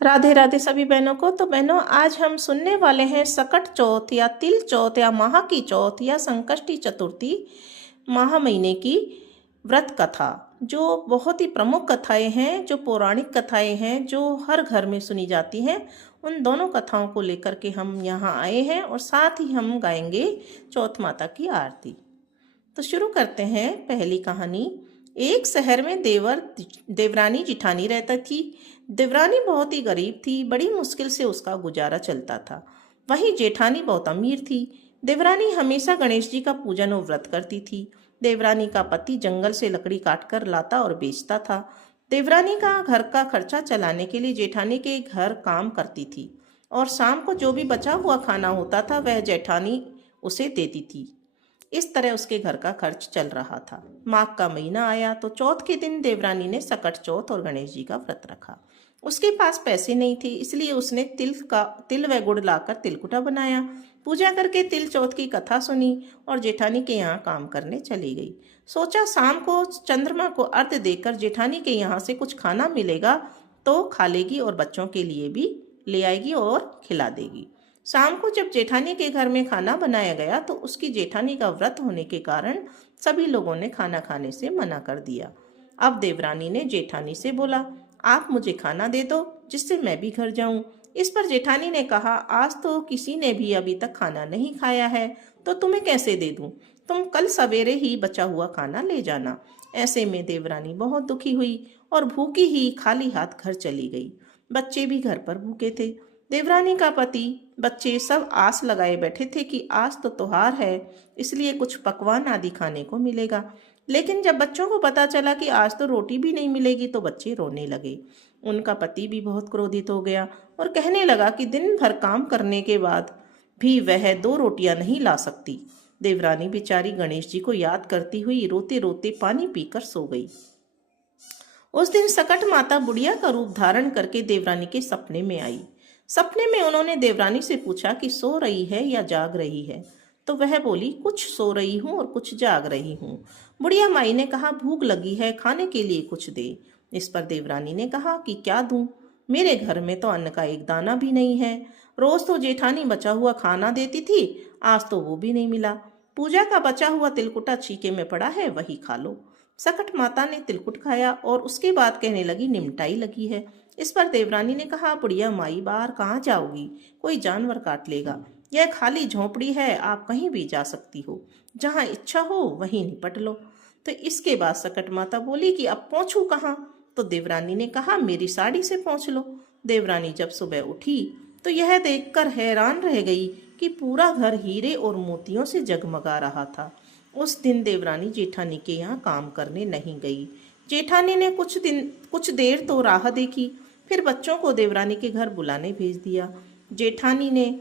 राधे राधे सभी बहनों को। तो बहनों, आज हम सुनने वाले हैं सकट चौथ या तिल चौथ या माह की चौथ या संकष्टी चतुर्थी माह महीने की व्रत कथा, जो बहुत ही प्रमुख कथाएं हैं, जो पौराणिक कथाएं हैं, जो हर घर में सुनी जाती हैं। उन दोनों कथाओं को लेकर के हम यहाँ आए हैं और साथ ही हम गाएंगे चौथ माता की आरती। तो शुरू करते हैं पहली कहानी। एक शहर में देवरानी जिठानी रहता थी। देवरानी बहुत ही गरीब थी, बड़ी मुश्किल से उसका गुजारा चलता था। वहीं जेठानी बहुत अमीर थी। देवरानी हमेशा गणेश जी का पूजन और व्रत करती थी। देवरानी का पति जंगल से लकड़ी काटकर लाता और बेचता था। देवरानी का घर का खर्चा चलाने के लिए जेठानी के घर काम करती थी और शाम को जो भी बचा हुआ खाना होता था वह जेठानी उसे देती थी। इस तरह उसके घर का खर्च चल रहा था। माघ का महीना आया तो चौथ के दिन देवरानी ने सकट चौथ और गणेश जी का व्रत रखा। उसके पास पैसे नहीं थे, इसलिए उसने तिल व गुड़ लाकर तिलकुटा बनाया। पूजा करके तिल चौथ की कथा सुनी और जेठानी के यहाँ काम करने चली गई। सोचा शाम को चंद्रमा को अर्घ्य देकर जेठानी के यहाँ से कुछ खाना मिलेगा तो खा लेगी और बच्चों के लिए भी ले आएगी और खिला देगी। शाम को जब जेठानी के घर में खाना बनाया गया तो उसकी जेठानी का व्रत होने के कारण सभी लोगों ने खाना खाने से मना कर दिया। अब देवरानी ने जेठानी से बोला, आप मुझे खाना दे दो जिससे मैं भी घर जाऊं। इस पर जेठानी ने कहा, आज तो किसी ने भी अभी तक खाना नहीं खाया है तो तुम्हें कैसे दे दूं? तुम कल सवेरे ही बचा हुआ खाना ले जाना। ऐसे में देवरानी बहुत दुखी हुई और भूखी ही खाली हाथ घर चली गई। बच्चे भी घर पर भूखे थे। देवरानी का पति, बच्चे सब आस लगाए बैठे थे कि आज तो त्योहार है, इसलिए कुछ पकवान आदि खाने को मिलेगा। लेकिन जब बच्चों को पता चला कि आज तो रोटी भी नहीं मिलेगी तो बच्चे रोने लगे। उनका पति भी बहुत क्रोधित हो गया और कहने लगा कि दिन भर काम करने के बाद भी वह 2 रोटियां नहीं ला सकती। देवरानी बेचारी गणेश जी को याद करती हुई रोते रोते पानी पीकर सो गई। उस दिन सकट माता बुढ़िया का रूप धारण करके देवरानी के सपने में आई। सपने में उन्होंने देवरानी से पूछा कि सो रही है या जाग रही है, तो वह बोली, कुछ सो रही हूँ और कुछ जाग रही हूँ। बुढ़िया माई ने कहा, भूख लगी है, खाने के लिए कुछ दे। इस पर देवरानी ने कहा कि क्या दूं, मेरे घर में तो अन्न का एक दाना भी नहीं है। रोज तो जेठानी बचा हुआ खाना देती थी, आज तो वो भी नहीं मिला। पूजा का बचा हुआ तिलकुटा छीके में पड़ा है, वही खा लो। सकट माता ने तिलकुट खाया और उसके बाद कहने लगी, निमटाई लगी है। इस पर देवरानी ने कहा, बुढ़िया माई, बाहर कहाँ जाओगी? कोई जानवर काट लेगा। यह खाली झोंपड़ी है, आप कहीं भी जा सकती हो, जहाँ इच्छा हो वहीं निपट लो। तो इसके बाद सकट माता बोली कि अब पहुंचू कहाँ? तो देवरानी ने कहा, मेरी साड़ी से पहुंच लो। देवरानी जब सुबह उठी तो यह देखकर हैरान रह गई कि पूरा घर हीरे और मोतियों से जगमगा रहा था। उस दिन देवरानी जेठानी के यहाँ काम करने नहीं गई। जेठानी ने कुछ देर तो राह देखी, फिर बच्चों को देवरानी के घर बुलाने भेज दिया। जेठानी ने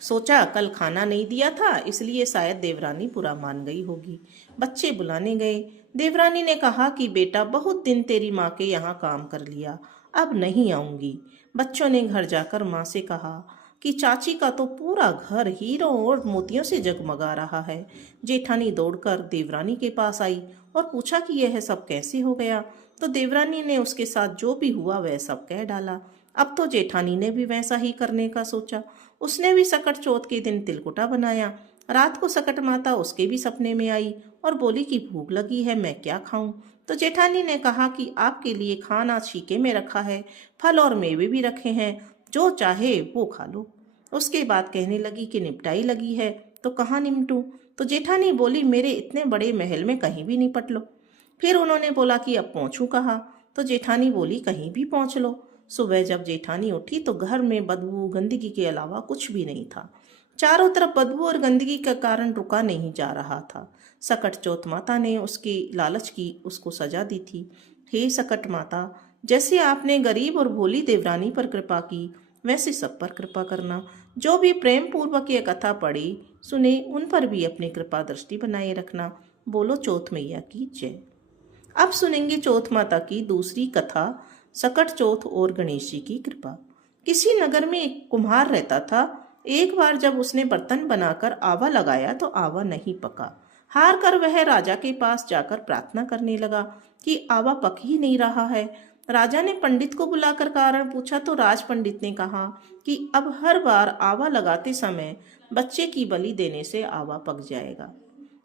सोचा कल खाना नहीं दिया था, इसलिए शायद देवरानी बुरा मान गई होगी। बच्चे बुलाने गए। देवरानी ने कहा कि बेटा, बहुत दिन तेरी माँ के यहाँ काम कर लिया, अब नहीं आऊंगी। बच्चों ने घर जाकर माँ से कहा कि चाची का तो पूरा घर हीरों और मोतियों से जगमगा रहा है। जेठानी दौड़कर देवरानी के पास आई और पूछा कि यह सब कैसे हो गया। तो देवरानी ने उसके साथ जो भी हुआ वह सब कह डाला। अब तो जेठानी ने भी वैसा ही करने का सोचा। उसने भी सकट चौथ के दिन तिलकुटा बनाया। रात को सकट माता उसके भी सपने में आई और बोली कि भूख लगी है, मैं क्या खाऊं? तो जेठानी ने कहा कि आपके लिए खाना छीके में रखा है, फल और मेवे भी रखे हैं, जो चाहे वो खा लो। उसके बाद कहने लगी कि निपटाई लगी है, तो कहाँ निपटूं? तो जेठानी बोली, मेरे इतने बड़े महल में कहीं भी निपट लो। फिर उन्होंने बोला कि अब पहुंचूं कहाँ? तो जेठानी बोली, कहीं भी पहुंच लो। सुबह जब जेठानी उठी तो घर में बदबू गंदगी के अलावा कुछ भी नहीं था। चारों तरफ बदबू और गंदगी का कारण रुका नहीं जा रहा था। सकट चौथ माता ने उसकी लालच की उसको सजा दी थी। हे सकट माता, जैसे आपने गरीब और भोली देवरानी पर कृपा की, वैसे सब पर कृपा करना। जो भी प्रेम पूर्वक ये कथा पढ़े सुने, उन पर भी अपनी कृपा दृष्टि बनाए रखना। बोलो चौथ मैया की जय। अब सुनेंगे चौथ माता की दूसरी कथा, सकट चौथ और गणेश जी की कृपा। किसी नगर में एक कुम्हार रहता था। एक बार जब उसने बर्तन बनाकर आवा लगाया तो आवा नहीं पका। हार कर वह राजा के पास जाकर प्रार्थना करने लगा कि आवा पक ही नहीं रहा है। राजा ने पंडित को बुलाकर कारण पूछा तो राज पंडित ने कहा कि अब हर बार आवा लगाते समय बच्चे की बलि देने से आवा पक जाएगा।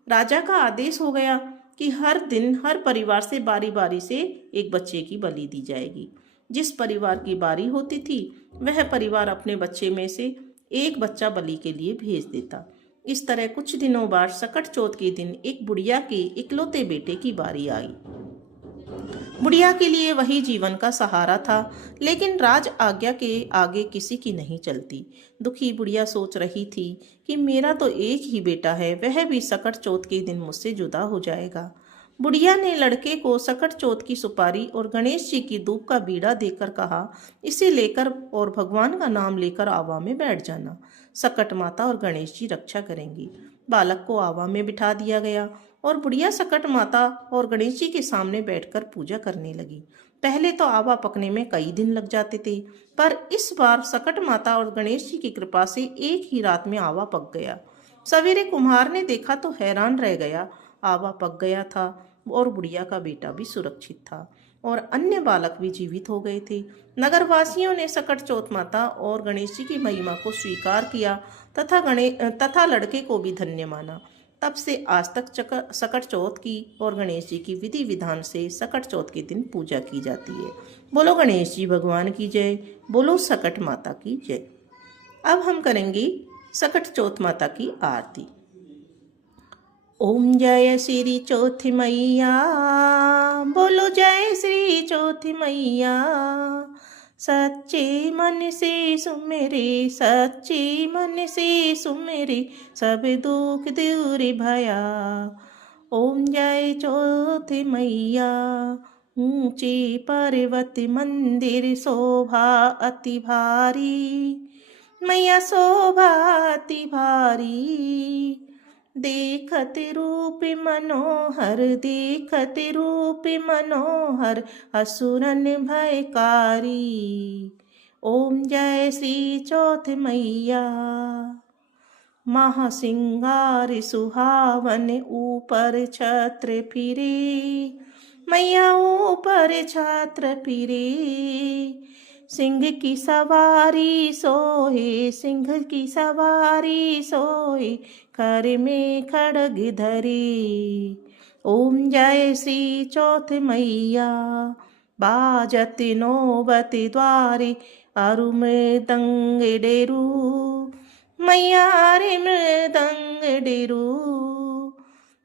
राजा का आदेश हो गया कि हर दिन हर परिवार से बारी बारी से एक बच्चे की बलि दी जाएगी। जिस परिवार की बारी होती थी वह परिवार अपने बच्चे में से एक बच्चा बलि के लिए भेज देता। इस तरह कुछ दिनों बाद सकट चौथ के दिन एक बुढ़िया के इकलौते बेटे की बारी आई। बुढ़िया के लिए वही जीवन का सहारा था, लेकिन राज आज्ञा के आगे किसी की नहीं चलती। दुखी बुढ़िया सोच रही थी कि मेरा तो एक ही बेटा है, वह भी सकट चौथ के दिन मुझसे जुदा हो जाएगा। बुढ़िया ने लड़के को सकट चौथ की सुपारी और गणेश जी की धूप का बीड़ा देकर कहा, इसे लेकर और भगवान का नाम लेकर आवा में बैठ जाना। सकट माता और गणेश जी रक्षा करेंगी। बालक को आवा में बिठा दिया गया और बुढ़िया सकट माता और गणेश जी के सामने बैठकर पूजा करने लगी। पहले तो आवा पकने में कई दिन लग जाते थे, पर इस बार सकट माता और गणेश जी की कृपा से एक ही रात में आवा पक गया। सवेरे कुम्हार ने देखा तो हैरान रह गया। आवा पक गया था और बुढ़िया का बेटा भी सुरक्षित था और अन्य बालक भी जीवित हो गए थे। नगरवासियों ने सकट चौथ माता और गणेश जी की महिमा को स्वीकार किया तथा लड़के को भी धन्य माना। तब से आज तक सकट चौथ की और गणेश जी की विधि विधान से सकट चौथ के दिन पूजा की जाती है। बोलो गणेश जी भगवान की जय, बोलो सकट माता की जय। अब हम करेंगे सकट चौथ माता की आरती। ओम जय श्री चौथी मैया, बोलो जय श्री चौथी मैया। सच्चे मन से सुमेरे, सच्चे मन से सुमेरे, सब दुख दूर भया। ओम जय चौथी मैया, ऊंचे पर्वत मंदिर शोभा अति भारी, मैया शोभा अति भारी। देखत रूप मनोहर, देखत रूप मनोहर, असुरन भयकारी। ओम जय श्री चौथ मैया। महासिंगार सुहावन ऊपर छत्र फिरे, मैया ऊपर छत्र फिरे। सिंह की सवारी सोहे, सिंह की सवारी सोहे, कर में खड़ग धरे। ओम जय श्री चौथ मैया। बाजत नौबत द्वारे, अरु मृदंग डेरू, मैया रे मृदंग डेरू।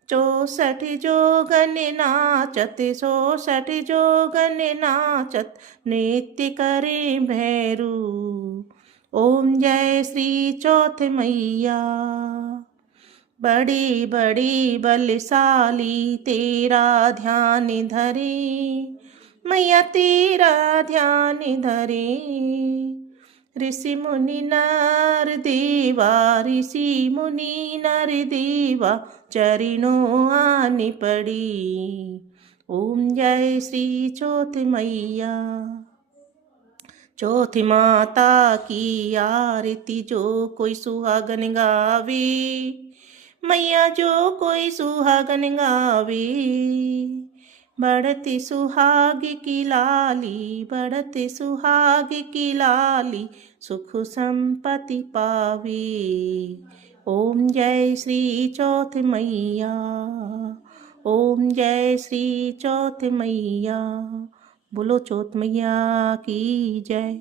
64 जोगन नाचत, 64 जोगन नाचत, नृत्य करे भैरू। ओम जय श्री चौथ मैया। बड़ी बड़ी बलशाली तेरा ध्यान धरे, मैया तेरा ध्यान धरे। ऋषि मुनि नर देवा, ऋषि मुनि नर देवा, चरणों आनी पड़ी। ओम जय श्री चौथ मैया। चौथ माता की आरती जो कोई सुहागन गावे, मैया जो कोई सुहागन गावे। बढ़ती सुहाग की लाली, बढ़ते सुहाग की लाली, सुख संपत्ति पावे। ओम जय श्री चौथ मैया, ओम जय श्री चौथ मैया। बोलो चौथ मैया की जय।